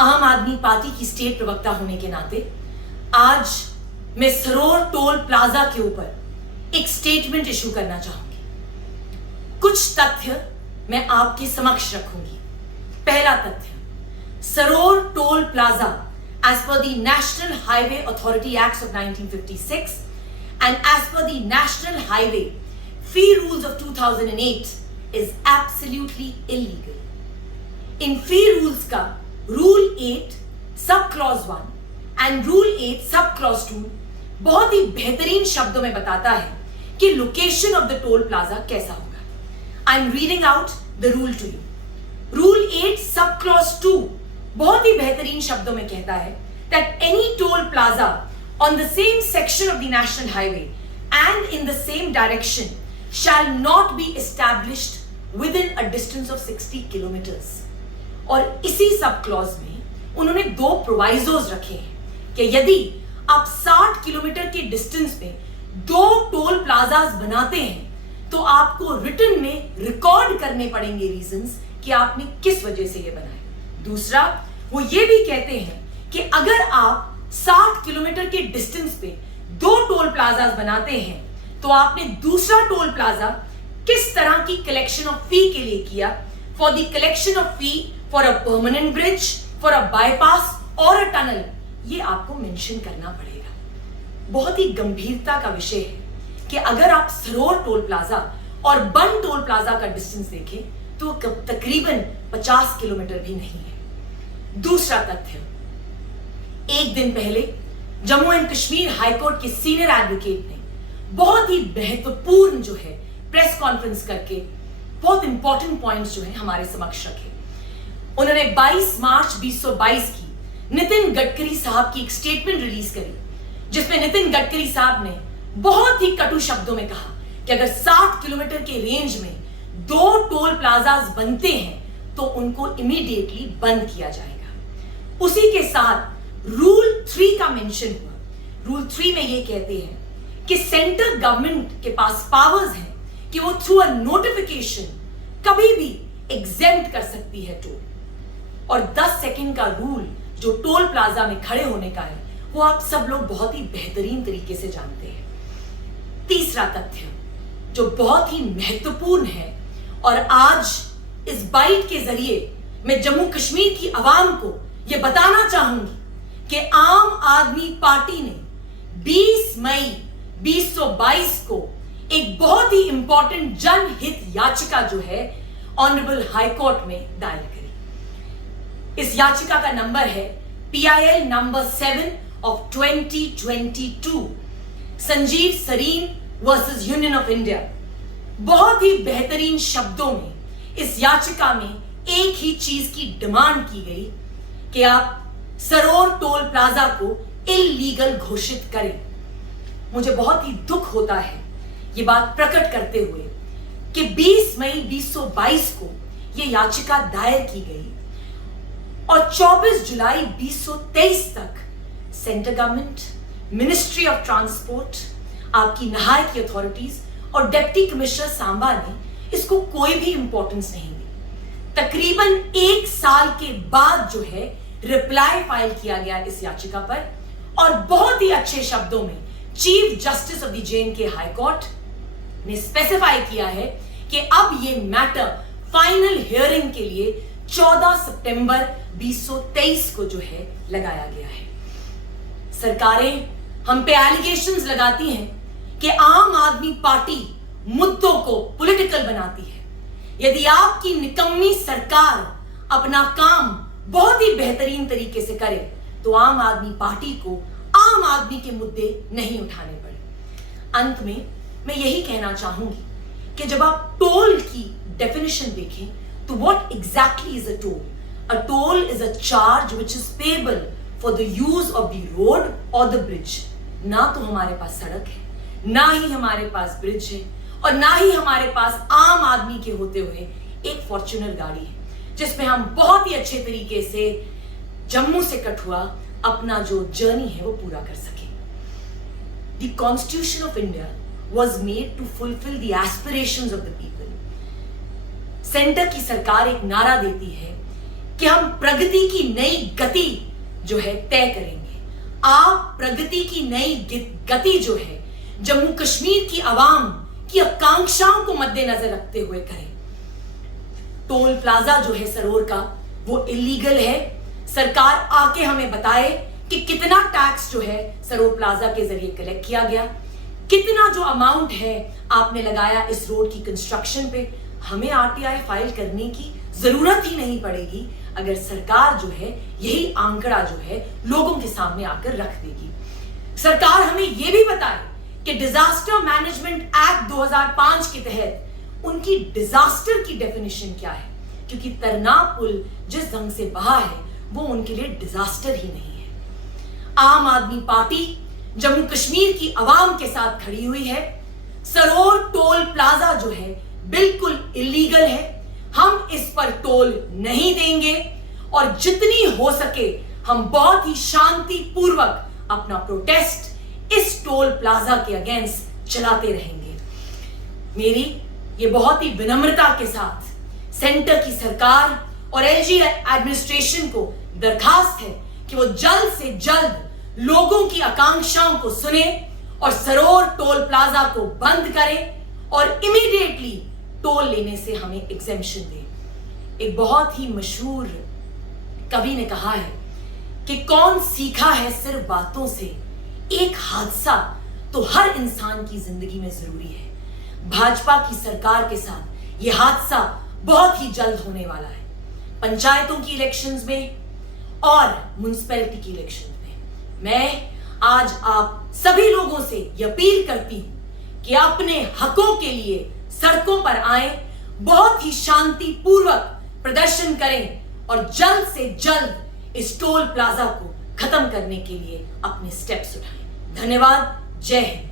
आम आदमी पार्टी की स्टेट प्रवक्ता होने के नाते आज मैं सरोर टोल प्लाजा के ऊपर एक स्टेटमेंट इशू करना चाहूंगी। कुछ तथ्य मैं आपके समक्ष रखूंगी। पहला तथ्य, Saror toll plaza as per the National Highway Authority Acts of 1956 and as per the National Highway Fee Rules of 2008 is absolutely illegal. In Fee Rules का Rule 8 Sub Clause 1 and Rule 8 Sub Clause 2 बहुत ही बेहतरीन शब्दों में बताता है कि location of the toll plaza कैसा होगा। I am reading out the rule to you. Rule 8 Sub Clause 2 बहुत ही बेहतरीन शब्दों में कहता है that any toll plaza on the same section of the national highway and in the same direction shall not be established within a distance of 60 kilometers। और इसी sub clause में उन्होंने दो प्रोवाइजोज रखे हैं कि यदि आप 60 किलोमीटर के डिस्टेंस पे दो टोल प्लाजाज बनाते हैं तो आपको रिटन में रिकॉर्ड करने पड़ेंगे रीजंस कि आपने किस वजह से ये बनाए। दूसरा, वो ये भी कहते हैं कि अगर आप 60 किलोमीटर के डिस्टेंस पे दो टोल प्लाजाज बनाते हैं तो आपने दूसरा टोल प्लाजा किस तरह की कलेक्शन ऑफ फी के लिए किया, for the collection of fee for a permanent bridge, for a bypass और अ टनल, ये आपको मेंशन करना पड़ेगा। बहुत ही गंभीरता का विषय है कि अगर आप सरोर टोल प्लाजा और बन टोल प्लाजा का डिस्टेंस देखें तो तकरीबन 50 किलोमीटर भी नहीं है। दूसरा तथ्य, एक दिन पहले जम्मू एंड कश्मीर हाईकोर्ट के सीनियर एडवोकेट ने बहुत ही महत्वपूर्ण जो है प्रेस कॉन्फ्रेंस करके बहुत इंपॉर्टेंट पॉइंट्स जो है हमारे समक्ष रखे। उन्होंने 22 मार्च 2022 की नितिन गडकरी साहब की एक स्टेटमेंट रिलीज करी जिसमें नितिन गडकरी साहब ने बहुत ही कटु शब्दों में कहा कि अगर 60 किलोमीटर के रेंज में दो टोल प्लाजाज बनते हैं तो उनको इमीडिएटली बंद किया जाएगा। उसी के साथ रूल 3 का मेंशन हुआ। रूल 3 में ये कहते हैं कि सेंट्रल गवर्नमेंट के पास पावर्स हैं कि वो थ्रू अ नोटिफिकेशन कभी भी एग्जेम्प्ट कर सकती है टोल। और 10 सेकंड का रूल जो टोल प्लाजा में खड़े होने का है वो आप सब लोग बहुत ही बेहतरीन तरीके से जानते हैं। तीसरा तथ्य जो बहुत ही महत्वपूर्ण है और आज इस बाइट के जरिए मैं जम्मू कश्मीर की आवाम को यह बताना चाहूंगी कि आम आदमी पार्टी ने 20 मई 2022 को एक बहुत ही इंपॉर्टेंट जनहित याचिका जो है ऑनरेबल हाई कोर्ट में दायर करी। इस याचिका का नंबर है PIL number 7 of 2022, Sanjeev Sareen versus Union of India. बहुत ही बेहतरीन शब्दों में इस याचिका में एक ही चीज की डिमांड की गई कि आप सरोर टोल प्लाजा को इल्लीगल घोषित करें। मुझे बहुत ही दुख होता है ये बात प्रकट करते हुए कि 20 मई 2022 को यह याचिका दायर की गई और 24 जुलाई 2023 तक central government, ministry of transport, आपकी नहाय की अथॉरिटीज और डिप्टी कमिश्नर सांबा ने इसको कोई भी इंपॉर्टेंस नहीं दी। तकरीबन 1 साल के बाद जो है रिप्लाई फाइल किया गया इस याचिका पर और बहुत ही अच्छे शब्दों में chief justice of the J&K high court ने स्पेसिफाई किया है कि अब ये मैटर फाइनल हियरिंग के लिए 14 सितंबर 2023 को जो है लगाया गया है। सरकारें हम पे एलिगेशंस लगाती हैं कि आम आदमी पार्टी मुद्दों को पॉलिटिकल बनाती है। यदि आपकी निकम्मी सरकार अपना काम बहुत ही बेहतरीन तरीके से करे तो आम आदमी पार्टी को आम आदमी के मुद्दे नहीं उठाने पड़े। अंत में मैं यही कहना चाहूंगी कि जब आप टोल की डेफिनेशन देखें तो what exactly is a toll? A toll is a charge which is payable for the use of the road और द ब्रिज। ना तो हमारे पास सड़क है, ना ही हमारे पास ब्रिज है और ना ही हमारे पास आम आदमी के होते हुए एक फॉर्च्यूनर गाड़ी है जिसमें हम बहुत ही अच्छे तरीके से जम्मू से कठुआ अपना जो जर्नी है वो पूरा कर सके। The constitution of India was made to fulfil the aspirations of the people. Centre की सरकार एक नारा देती है कि हम प्रगति की नई गति जो है तय करेंगे। आप प्रगति की नई गति जो है जम्मू कश्मीर की आवाम की आकांक्षाओं को मद्देनजर रखते हुए करें। टोल प्लाजा जो है सरोर का वो इलीगल है। सरकार आके हमें बताए कि कितना टैक्स जो है सरोर प्लाजा के जरिए कलेक्ट किया गया, कितना जो अमाउंट है आपने लगाया इस रोड की कंस्ट्रक्शन पे। हमें आरटीआई फाइल करने की जरूरत ही नहीं पड़ेगी अगर सरकार जो है यही आंकड़ा जो है लोगों के सामने आकर रख देगी। सरकार हमें यह भी बताए कि डिजास्टर मैनेजमेंट एक्ट 2005 के तहत उनकी डिजास्टर की डेफिनेशन क्या है, क्योंकि तरना पुल जिस ढंग से बहा है वो उनके लिए डिजास्टर ही नहीं है। आम आदमी पार्टी जम्मू कश्मीर की आवाम के साथ खड़ी हुई है। सरोर टोल प्लाजा जो है बिल्कुल इलीगल है। हम इस पर टोल नहीं देंगे और जितनी हो सके हम बहुत ही शांतिपूर्वक अपना प्रोटेस्ट इस टोल प्लाजा के अगेंस्ट चलाते रहेंगे। मेरी ये बहुत ही विनम्रता के साथ सेंटर की सरकार और एलजी एडमिनिस्ट्रेशन को दरखास्त है कि वो जल्द से जल्द लोगों की आकांक्षाओं को सुने और सरोर टोल प्लाजा को बंद करें और इमीडिएटली टोल लेने से हमें एग्जेम्पशन दे। एक बहुत ही मशहूर कवि ने कहा है कि कौन सीखा है सिर्फ बातों से, एक हादसा तो हर इंसान की जिंदगी में जरूरी है। भाजपा की सरकार के साथ यह हादसा बहुत ही जल्द होने वाला है। पंचायतों की इलेक्शंस में और म्युनिसिपैलिटी की इलेक्शंस में मैं आज आप सभी लोगों से यह अपील करती हूं कि अपने हकों के लिए सड़कों पर आए, बहुत ही शांतिपूर्वक प्रदर्शन करें और जल्द से जल्द इस टोल प्लाजा को खत्म करने के लिए अपने स्टेप्स उठाएं। धन्यवाद। जय हिंद।